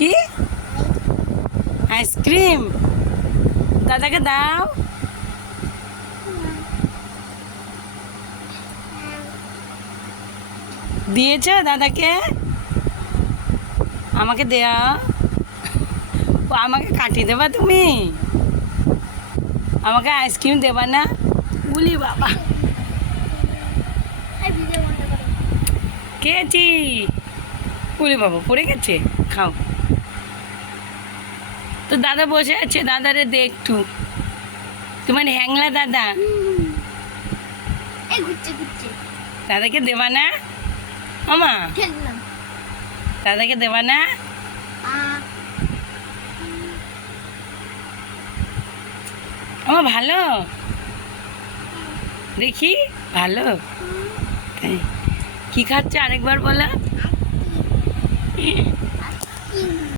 কি আইসক্রিম? দাদাকে দাও। দিয়েছ দাদাকে? আমাকে দেয়া। ও আমাকে কাটিয়ে দেবা তুমি? আমাকে আইসক্রিম দেবা না? বলি বাবা খেয়েছি। বলি বাবা পড়ে গেছে, খাও। তো দাদা বসে আছে, দাদারে দে একটু। তোমার হ্যাংলা দাদা, দাদাকে দেবা না? আমা দাদাকে দেবা না? আমা ভালো দেখি, ভালো। তাই কি খাচ্ছে আরেকবার বলো।